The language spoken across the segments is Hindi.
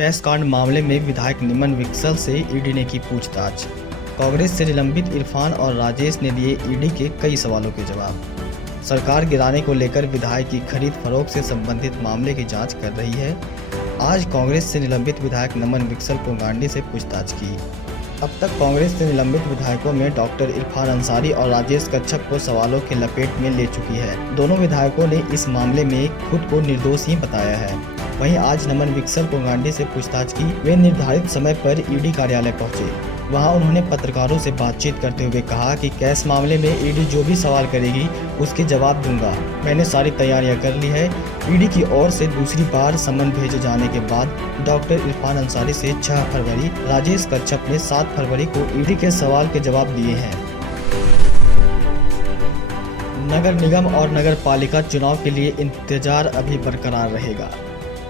कैश कांड मामले में विधायक निमन विकसल से ईडी ने की पूछताछ। कांग्रेस से निलंबित इरफान और राजेश ने दिए ईडी के कई सवालों के जवाब। सरकार गिराने को लेकर विधायक की खरीद फरोख्त से संबंधित मामले की जांच कर रही है। आज कांग्रेस से निलंबित विधायक निमन विकसल को गांडी से पूछताछ की। अब तक कांग्रेस से निलंबित विधायकों में डॉक्टर इरफान अंसारी और राजेश कच्छप को सवालों के लपेट में ले चुकी है। दोनों विधायकों ने इस मामले में खुद को निर्दोष ही बताया है। वहीं आज निमन विकसल को गांडी से पूछताछ की। वे निर्धारित समय पर ईडी कार्यालय पहुंचे। वहां उन्होंने पत्रकारों से बातचीत करते हुए कहा कि कैश मामले में ईडी जो भी सवाल करेगी उसके जवाब दूंगा। मैंने सारी तैयारियां कर ली है। ईडी की ओर से दूसरी बार समन भेजे जाने के बाद डॉक्टर इरफान अंसारी से 6 फरवरी, राजेश कच्छप ने 7 फरवरी को ईडी के सवाल के जवाब दिए हैं। नगर निगम और नगर पालिका चुनाव के लिए इंतजार अभी बरकरार रहेगा।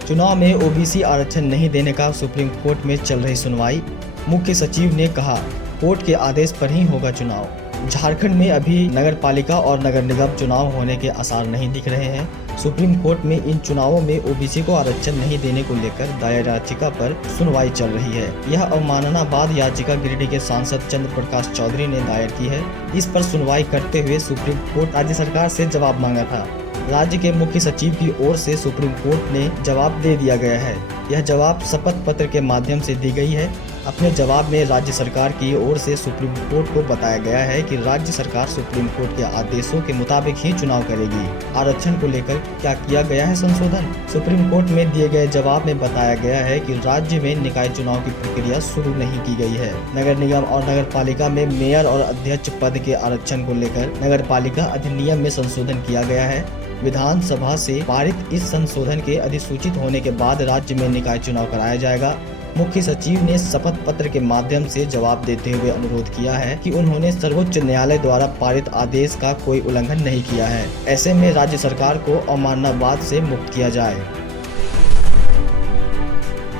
चुनाव में ओबीसी आरक्षण नहीं देने का सुप्रीम कोर्ट में चल रही सुनवाई। मुख्य सचिव ने कहा, कोर्ट के आदेश पर ही होगा चुनाव। झारखंड में अभी नगर पालिका और नगर निगम चुनाव होने के आसार नहीं दिख रहे हैं। सुप्रीम कोर्ट में इन चुनावों में ओबीसी को आरक्षण नहीं देने को लेकर दायर याचिका पर सुनवाई चल रही है। यह अवमाननावाद याचिका गिरिडीह के सांसद चंद्र प्रकाश चौधरी ने दायर की है। इस पर सुनवाई करते हुए सुप्रीम कोर्ट राज्य सरकार से जवाब मांगा था। राज्य के मुख्य सचिव की ओर से सुप्रीम कोर्ट ने जवाब दे दिया गया है। यह जवाब शपथ पत्र के माध्यम से दी गई है। अपने जवाब में राज्य सरकार की ओर से सुप्रीम कोर्ट को बताया गया है कि राज्य सरकार सुप्रीम कोर्ट के आदेशों के मुताबिक ही चुनाव करेगी। आरक्षण को लेकर क्या किया गया है संशोधन? सुप्रीम कोर्ट में दिए गए जवाब में बताया गया है कि राज्य में निकाय चुनाव की प्रक्रिया शुरू नहीं की गई है। नगर निगम और नगर पालिका में मेयर और अध्यक्ष पद के आरक्षण को लेकर नगर पालिका अधिनियम में संशोधन किया गया है। विधानसभा से पारित इस संशोधन के अधिसूचित होने के बाद राज्य में निकाय चुनाव कराया जाएगा। मुख्य सचिव ने शपथ पत्र के माध्यम से जवाब देते हुए अनुरोध किया है कि उन्होंने सर्वोच्च न्यायालय द्वारा पारित आदेश का कोई उल्लंघन नहीं किया है। ऐसे में राज्य सरकार को अवमाननावाद से मुक्त किया जाए।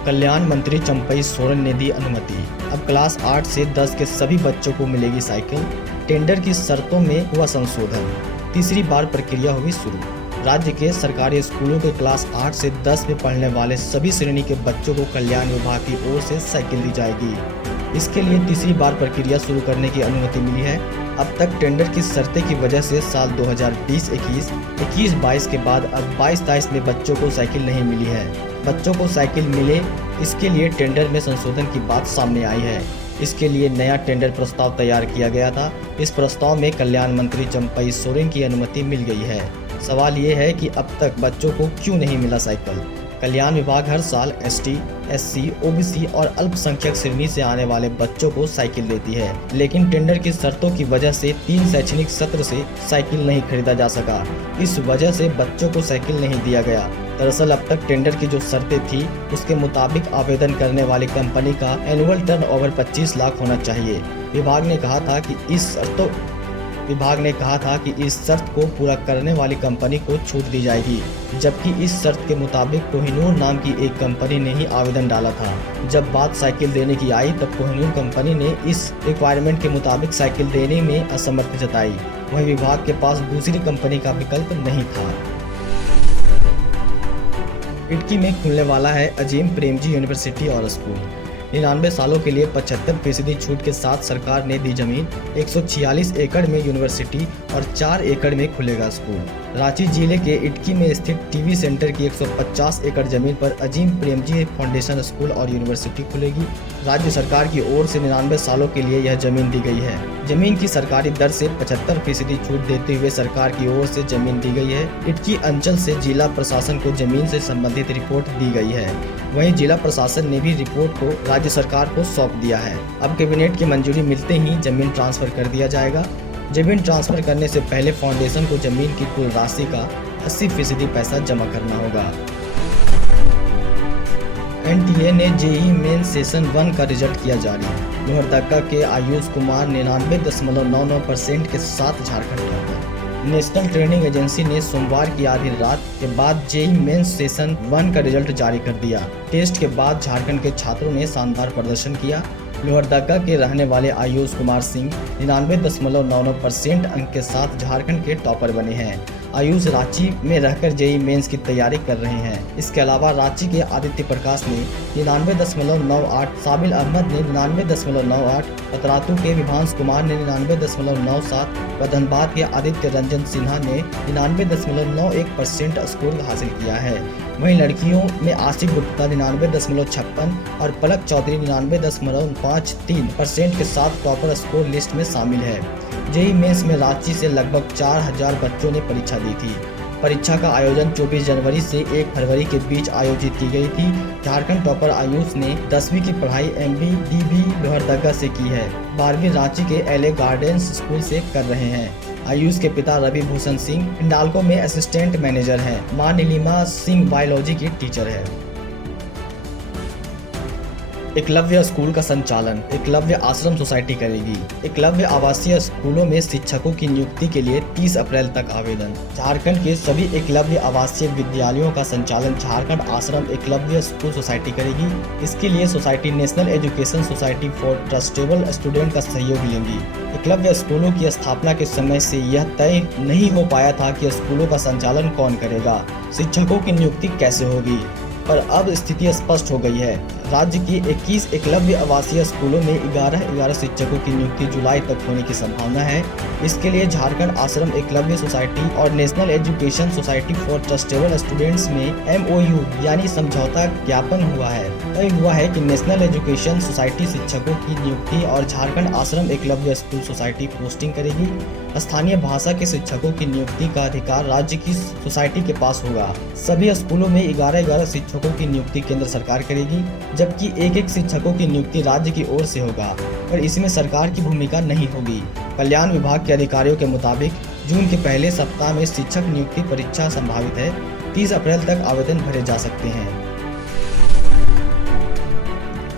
कल्याण मंत्री चंपई सोरेन ने दी अनुमति। अब क्लास 8 से 10 के सभी बच्चों को मिलेगी साइकिल। टेंडर की शर्तों में हुआ संशोधन। तीसरी बार प्रक्रिया हुई शुरू। राज्य के सरकारी स्कूलों के क्लास 8 से 10 में पढ़ने वाले सभी श्रेणी के बच्चों को कल्याण विभाग की ओर से साइकिल दी जाएगी। इसके लिए तीसरी बार प्रक्रिया शुरू करने की अनुमति मिली है। अब तक टेंडर की शर्तें की वजह से साल 2020-21, 21-22 के बाद अब 22-23 में बच्चों को साइकिल नहीं मिली है। बच्चों को साइकिल मिले, इसके लिए टेंडर में संशोधन की बात सामने आई है। इसके लिए नया टेंडर प्रस्ताव तैयार किया गया था। इस प्रस्ताव में कल्याण मंत्री चंपई सोरेन की अनुमति मिल गई है। सवाल ये है कि अब तक बच्चों को क्यों नहीं मिला साइकिल? कल्याण विभाग हर साल एसटी, एससी, ओबीसी और अल्पसंख्यक श्रेणी से आने वाले बच्चों को साइकिल देती है, लेकिन टेंडर की शर्तों की वजह से 3 शैक्षणिक सत्र से साइकिल नहीं खरीदा जा सका। इस वजह से बच्चों को साइकिल नहीं दिया गया। दरअसल अब तक टेंडर की जो शर्तें थी उसके मुताबिक आवेदन करने वाली कंपनी का एनुअल टर्नओवर 25 लाख होना चाहिए। विभाग ने कहा था कि इस शर्त को पूरा करने वाली कंपनी को छूट दी जाएगी, जबकि इस शर्त के मुताबिक कोहिनूर नाम की एक कंपनी ने ही आवेदन डाला था। जब बात साइकिल देने की आई तब कोहिनूर कंपनी ने इस रिक्वायरमेंट के मुताबिक साइकिल देने में असमर्थ जताई। वहीं विभाग के पास दूसरी कंपनी का विकल्प नहीं था। इटकी में खुलने वाला है अजीम प्रेमजी यूनिवर्सिटी और स्कूल। 99 सालों के लिए 75% छूट के साथ सरकार ने दी जमीन। 146 एकड़ में यूनिवर्सिटी और 4 एकड़ में खुलेगा स्कूल। रांची जिले के इटकी में स्थित टीवी सेंटर की 150 एकड़ जमीन पर अजीम प्रेमजी फाउंडेशन स्कूल और यूनिवर्सिटी खुलेगी। राज्य सरकार की ओर से 99 सालों के लिए यह जमीन दी गई है। जमीन की सरकारी दर से 75% छूट देते हुए सरकार की ओर से जमीन दी गई है। इटकी अंचल से जिला प्रशासन को जमीन से संबंधित रिपोर्ट दी गई है। वहीं जिला प्रशासन ने भी रिपोर्ट को राज्य सरकार को सौंप दिया है। अब कैबिनेट की मंजूरी मिलते ही जमीन ट्रांसफर कर दिया जाएगा। जमीन ट्रांसफर करने से पहले फाउंडेशन को जमीन की कुल राशि का 80% पैसा जमा करना होगा। एनटीए ने जेईई मेन सेशन 1 का रिजल्ट किया जारी। लोहरदगा के आयुष कुमार 99.99% के साथ Jharkhand topper. National training agency ने सोमवार की आधी रात के बाद जेईई मेंस सेशन 1 का रिजल्ट जारी कर दिया। टेस्ट के बाद झारखंड के छात्रों ने शानदार प्रदर्शन किया। लोहरदगा के रहने वाले आयुष कुमार सिंह 99.99% अंक के साथ झारखंड के टॉपर बने हैं। आयुष रांची में रहकर जेईई मेंस की तैयारी कर रहे हैं। इसके अलावा रांची के आदित्य प्रकाश ने 99.98, साबिल अहमद ने 99.98, पतरातू के विभांश कुमार ने 99.97 व धनबाद के आदित्य रंजन सिन्हा ने 99.91% स्कोर हासिल किया है। वहीं लड़कियों में आसिफ गुप्ता 99.56 और पलक चौधरी 99.53% के साथ टॉपर स्कोर लिस्ट में शामिल है। जेईई मेंस में रांची से लगभग 4000 बच्चों ने परीक्षा दी थी। परीक्षा का आयोजन 24 जनवरी से 1 फरवरी के बीच आयोजित की गई थी। झारखंड टॉपर आयुष ने 10वीं की पढ़ाई MBDB लोहरदगा से की है। 12वीं रांची के LA गार्डन्स स्कूल से कर रहे हैं। आयुष के पिता रवि भूषण सिंह हिंडाल्को में असिस्टेंट मैनेजर हैं। मां नीलिमा सिंह बायोलॉजी की टीचर है। एकलव्य स्कूल का संचालन एकलव्य आश्रम सोसाइटी करेगी। एकलव्य आवासीय स्कूलों में शिक्षकों की नियुक्ति के लिए 30 अप्रैल तक आवेदन। झारखंड के सभी एकलव्य आवासीय विद्यालयों का संचालन झारखंड आश्रम एकलव्य स्कूल सोसाइटी करेगी। इसके लिए society national education society for trustable student का सहयोग लेंगी। एकलव्य स्कूलों की स्थापना के समय से यह तय नहीं हो पाया था कि स्कूलों का संचालन कौन करेगा, शिक्षकों की नियुक्ति कैसे होगी, पर अब स्थिति स्पष्ट हो गई है। राज्य की 21 एकलव्य आवासीय स्कूलों में 11 शिक्षकों की नियुक्ति जुलाई तक होने की संभावना है। इसके लिए झारखंड आश्रम एकलव्य सोसाइटी और national education society for trustable students में MOU यानी समझौता ज्ञापन हुआ है। तय हुआ है कि नेशनल एजुकेशन सोसाइटी शिक्षकों की नियुक्ति और झारखंड आश्रम एकलव्य स्कूल सोसाइटी पोस्टिंग करेगी। स्थानीय भाषा के शिक्षकों की नियुक्ति का अधिकार राज्य की सोसाइटी के पास होगा। सभी स्कूलों में 11 शिक्षकों की नियुक्ति केंद्र सरकार करेगी, जबकि एक शिक्षकों की नियुक्ति राज्य की ओर से होगा, पर इसमें सरकार की भूमिका नहीं होगी। कल्याण विभाग के अधिकारियों के मुताबिक जून के पहले सप्ताह में शिक्षक नियुक्ति परीक्षा संभावित है। 30 अप्रैल तक आवेदन भरे जा सकते हैं।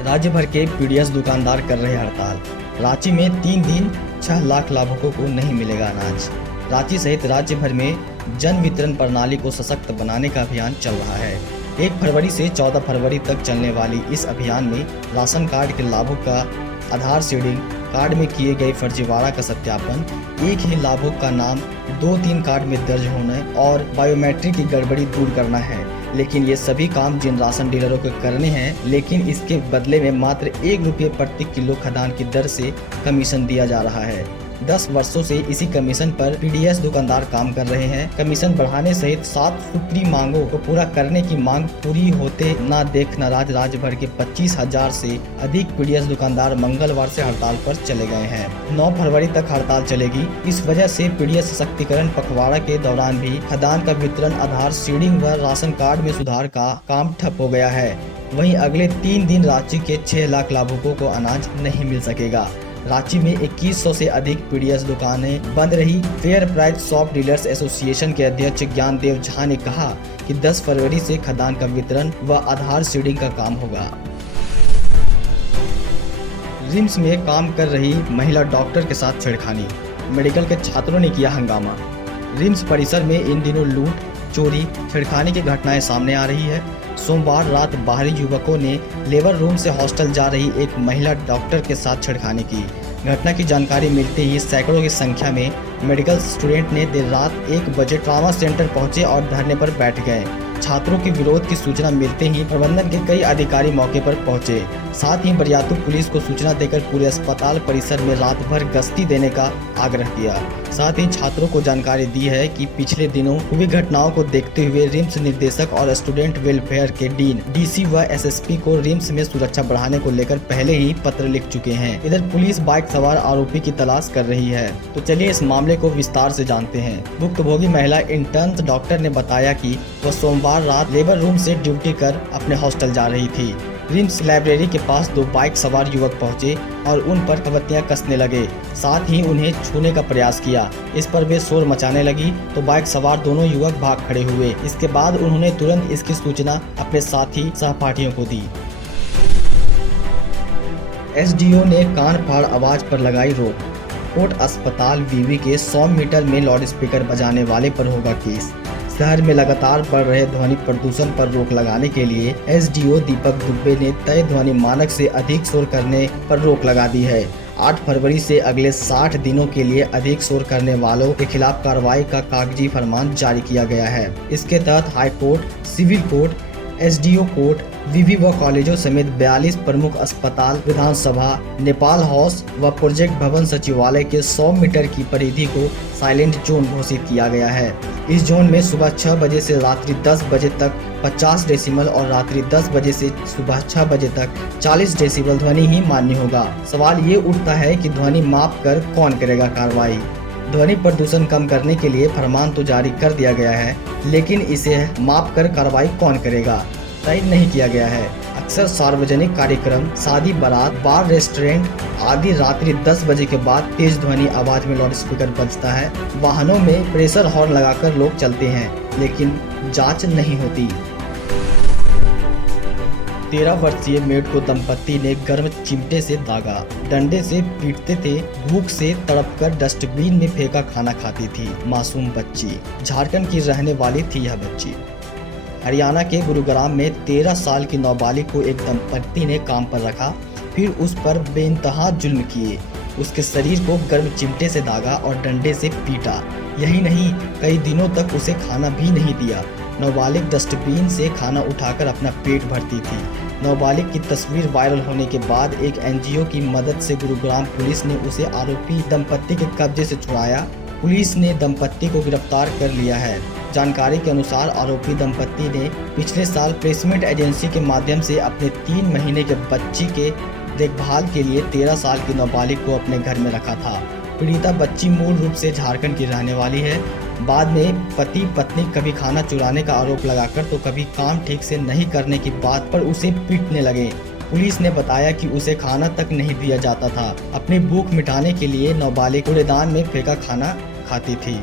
राज्य भर के PDS दुकानदार कर रहे हड़ताल। रांची में 3 दिन 6 लाख लाभुकों को नहीं मिलेगा अनाज। रांची सहित राज्य भर में जन वितरण प्रणाली को सशक्त बनाने का अभियान चल रहा है। 1 फरवरी से 14 फरवरी तक चलने वाली इस अभियान में राशन कार्ड के लाभुक का आधार सीडिंग, कार्ड में किए गए फर्जीवाड़ा का सत्यापन, एक ही लाभुक का नाम 2-3 कार्ड में दर्ज होना और बायोमेट्रिक की गड़बड़ी दूर करना है। लेकिन ये सभी काम जिन राशन डीलरों को करने हैं, लेकिन इसके बदले में मात्र 1 रुपये प्रति किलो खदान की दर से कमीशन दिया जा रहा है। 10 वर्षों से इसी कमीशन पर PDS दुकानदार काम कर रहे हैं। कमीशन बढ़ाने सहित 7 सूत्री मांगों को पूरा करने की मांग पूरी होते ना देख नाराज राज्य भर के 25,000 से अधिक PDS दुकानदार मंगलवार से हड़ताल पर चले गए हैं। 9 फरवरी तक हड़ताल चलेगी। इस वजह से PDS सशक्तिकरण पखवाड़ा के दौरान भी खदान का वितरण, आधार सीडिंग व राशन कार्ड में सुधार का काम ठप हो गया है। वहीं अगले 3 दिन रांची के 6 लाख लाभुकों को अनाज नहीं मिल सकेगा। रांची में 2100 से अधिक PDS दुकानें बंद रही। Fair price shop dealers association के अध्यक्ष ज्ञानदेव झा ने कहा कि 10 फरवरी से खदान का वितरण व आधार सीडिंग का काम होगा। रिम्स में काम कर रही महिला डॉक्टर के साथ छेड़खानी, मेडिकल के छात्रों ने किया हंगामा। रिम्स परिसर में इन दिनों लूट, चोरी, छेड़खानी की घटनाएं सामने आ रही है। सोमवार रात बाहरी युवकों ने लेबर रूम से हॉस्टल जा रही एक महिला डॉक्टर के साथ छेड़खानी की। घटना की जानकारी मिलते ही सैकड़ों की संख्या में मेडिकल स्टूडेंट ने देर रात 1 बजे ट्रॉमा सेंटर पहुंचे और धरने पर बैठ गए। छात्रों के विरोध की सूचना मिलते ही प्रबंधन के कई अधिकारी मौके पर पहुंचे। साथ ही बरियातू पुलिस को सूचना देकर पूरे अस्पताल परिसर में रात भर गश्ती देने का आग्रह किया। साथ ही छात्रों को जानकारी दी है कि पिछले दिनों हुई घटनाओं को देखते हुए रिम्स निदेशक और स्टूडेंट वेलफेयर के डीन, DC व SSP को रिम्स में सुरक्षा बढ़ाने को लेकर पहले ही पत्र लिख चुके हैं। इधर पुलिस बाइक सवार आरोपी की तलाश कर रही है। तो चलिए इस मामले को विस्तार से जानते हैं। भुक्तभोगी महिला इंटर्न डॉक्टर ने बताया कि वह सोमवार रात लेबर रूम से ड्यूटी कर अपने हॉस्टल जा रही थी। रिम्स लाइब्रेरी के पास 2 बाइक सवार युवक पहुंचे और उन पर कवतियां कसने लगे, साथ ही उन्हें छूने का प्रयास किया। इस पर वे शोर मचाने लगी तो बाइक सवार दोनों युवक भाग खड़े हुए। इसके बाद उन्होंने तुरंत इसकी सूचना अपने साथी सहपाठियों को दी। SDO ने कान फाड़ आवाज पर लगाई रोक। कोट अस्पताल VV के 100 मीटर में लाउडस्पीकर बजाने वाले पर होगा केस। शहर में लगातार बढ़ रहे ध्वनि प्रदूषण पर रोक लगाने के लिए SDO दीपक दुबे ने तय ध्वनि मानक से अधिक शोर करने पर रोक लगा दी है। 8 फरवरी से अगले 60 दिनों के लिए अधिक शोर करने वालों के खिलाफ कार्रवाई का कागजी फरमान जारी किया गया है। इसके तहत high court, civil court, SDO court, विवि व कॉलेजों समेत 42 प्रमुख अस्पताल, विधानसभा, नेपाल हाउस व प्रोजेक्ट भवन सचिवालय के 100 मीटर की परिधि को साइलेंट जोन घोषित किया गया है। इस जोन में सुबह 6 बजे से रात्रि 10 बजे तक 50 डेसिबल और रात्रि 10 बजे से सुबह 6 बजे तक 40 डेसिबल ध्वनि ही मान्य होगा। सवाल ये उठता है कि ध्वनि माप कर कौन करेगा कार्रवाई। ध्वनि प्रदूषण कम करने के लिए फरमान तो जारी कर दिया गया है, लेकिन इसे माप कर कार्रवाई कौन करेगा तय नहीं किया गया है। अक्सर सार्वजनिक कार्यक्रम, शादी, बारात, बार, रेस्टोरेंट आदि रात्रि 10 बजे के बाद तेज ध्वनि आवाज में लाउड स्पीकर बजता है। वाहनों में प्रेशर हॉर्न लगाकर लोग चलते हैं, लेकिन जांच नहीं होती। 13 वर्षीय मेड को दंपत्ति ने गर्म चिमटे से दागा, डंडे से पीटते थे, भूख से तड़पकर डस्टबिन में फेंका खाना खाती थी मासूम बच्ची। झारखंड की रहने वाली थी यह बच्ची। हरियाणा के गुरुग्राम में 13 साल की नाबालिग को एक दंपत्ति ने काम पर रखा, फिर उस पर बेइंतहा जुल्म किए। उसके शरीर को गर्म चिमटे से दागा और डंडे से पीटा। यही नहीं, कई दिनों तक उसे खाना भी नहीं दिया। नाबालिग डस्टबिन से खाना उठाकर अपना पेट भरती थी। नाबालिग की तस्वीर वायरल होने के बाद एक एनजीओ की मदद से गुरुग्राम पुलिस ने उसे आरोपी दंपत्ति के कब्जे से छुड़ाया। पुलिस ने दंपत्ति को गिरफ्तार कर लिया है। जानकारी के अनुसार आरोपी दंपत्ति ने पिछले साल प्लेसमेंट एजेंसी के माध्यम से अपने 3 महीने के बच्ची के देखभाल के लिए 13 साल की नाबालिग को अपने घर में रखा था। पीड़िता बच्ची मूल रूप से झारखंड की रहने वाली है। बाद में पति पत्नी कभी खाना चुराने का आरोप लगाकर तो कभी काम ठीक से नहीं करने की बात पर उसे पीटने लगे। पुलिस ने बताया कि उसे खाना तक नहीं दिया जाता था। अपनी भूख मिटाने के लिए नाबालिग कूड़ेदान में फेंका खाना खाती थी।